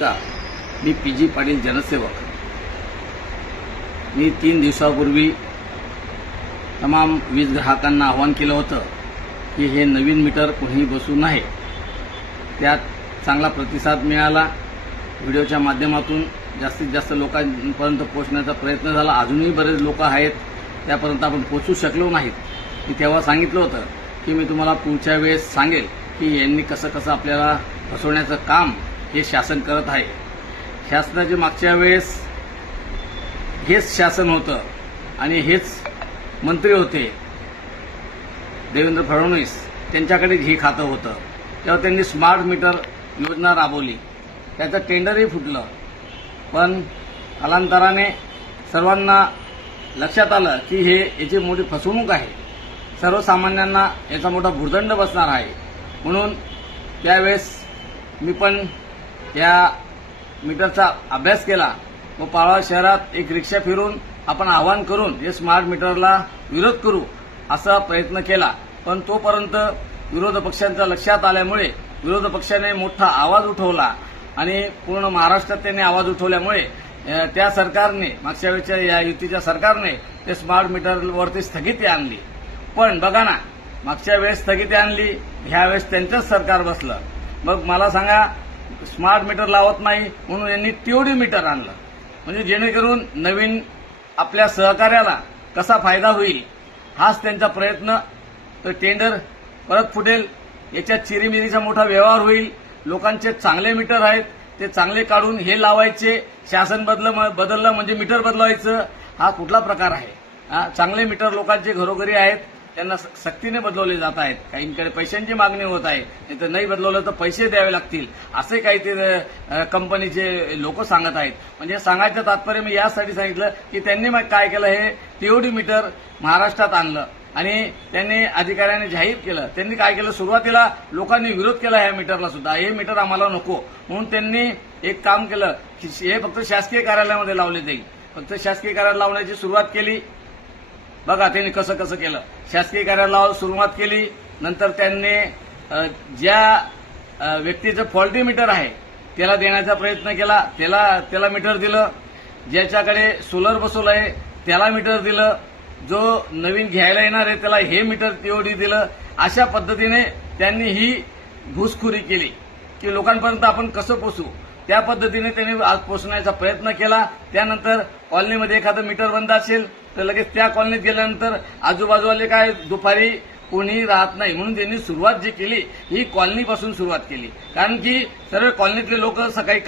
नमस्कार मी P G Patil जनसेवक. मी तीन दिवसापूर्वी तमाम वीज ग्राहकांना आवाहन केलं होतं की हे नवीन मीटर कोणीही बसू नये. त्यात चांगला प्रतिसाद मिळाला. व्हिडिओच्या माध्यमातून जास्तीत जास्त लोकांपर्यंत पोहोचण्याचा प्रयत्न झाला. अजूनही बरेच लोक आहेत त्यापर्यंत आपण पोहोचू शकलो नाहीत. मी तेव्हा सांगितलं होतं की मी तुम्हाला पुढच्या वेळेस सांगेल की यांनी कसं कसं आपल्याला फसवण्याचं काम हे शासन करत आहे. शासनाचे मागच्या वेळेस हेच शासन होतं आणि हेच मंत्री होते. देवेंद्र फडणवीस त्यांच्याकडे हे खातं होतं. तेव्हा त्यांनी स्मार्ट मीटर योजना राबवली. त्याचं टेंडरही फुटलं. पण कालांतराने सर्वांना लक्षात आलं की हे याची मोठी फसवणूक आहे. सर्वसामान्यांना याचा मोठा भुर्दंड बसणार आहे. म्हणून त्यावेळेस मी पण या मीटरचा अभ्यास केला व पाळवा शहरात एक रिक्षा फिरून आपण आवाहन करून हे स्मार्ट मीटरला विरोध करू असा प्रयत्न केला. पण तोपर्यंत विरोध पक्षांच्या लक्षात आल्यामुळे विरोध पक्षाने मोठा आवाज उठवला आणि पूर्ण महाराष्ट्रात त्यांनी आवाज उठवल्यामुळे त्या सरकारने मागच्या वेळच्या या युतीच्या सरकारने ते स्मार्ट मीटरवरती स्थगिती आणली. पण बघा ना मागच्या वेळेस स्थगिती आणली ह्या वेळेस त्यांचंच सरकार बसलं. मग मला सांगा स्मार्ट मीटर लावत नाही म्हणून यांनी तेवढी मीटर आणलं. म्हणजे जेणेकरून नवीन आपल्या सहकार्याला कसा फायदा होईल हाच त्यांचा प्रयत्न तर टेंडर परत फुटेल याच्यात चिरीमिरीचा मोठा व्यवहार होईल लोकांचे चांगले मीटर आहेत ते चांगले काढून हे लावायचे शासन बदल बदललं म्हणजे मीटर बदलवायचं हा कुठला प्रकार आहे? हा, चांगले मीटर लोकांचे घरोघरी आहेत त्यांना स- सक्तीने बदलवले जात आहेत. काहींकडे पैशांची मागणी होत आहे. नाही तर नाही बदलवलं तर पैसे द्यावे लागतील. असे काही ते कंपनीचे लोक सांगत आहेत. म्हणजे सांगायचं तात्पर्य मी यासाठी सांगितलं की त्यांनी मग काय केलं हे टीओडी मीटर महाराष्ट्रात आणलं. आणि त्यांनी अधिकाऱ्यांनी जाहीर केलं. त्यांनी काय केलं? सुरुवातीला लोकांनी विरोध केला ह्या मीटरला सुद्धा. हे मीटर आम्हाला नको. म्हणून त्यांनी एक काम केलं की हे फक्त शासकीय कार्यालयामध्ये लावले जाईल. फक्त शासकीय कार्यालय लावण्याची सुरुवात केली. बघा त्यांनी कसं कसं केलं. शासकीय कार्याला सुरुवात केली नंतर त्यांनी ज्या व्यक्तीचं फॉल्टी मीटर आहे त्याला देण्याचा प्रयत्न केला. त्याला त्याला मीटर दिलं. ज्याच्याकडे सोलर बसवलं आहे त्याला मीटर दिलं. जो नवीन घ्यायला येणार आहे त्याला हे मीटर तेवढी दिलं. अशा पद्धतीने त्यांनी ही घुसखोरी केली की लोकांपर्यंत आपण कसं पोचू त्या पद्धतीने त्यांनी आज पोचण्याचा प्रयत्न केला. त्यानंतर कॉलनीमध्ये एखादं मीटर बंद असेल तर लगेच त्या कॉलनीत गेल्यानंतर आजूबाजूवाले काय दुपारी कोणी राहत नाही. म्हणून त्यांनी सुरुवात जी केली ही कॉलनीपासून सुरुवात केली. कारण की सर्व कॉलनीतले लोक सकाळी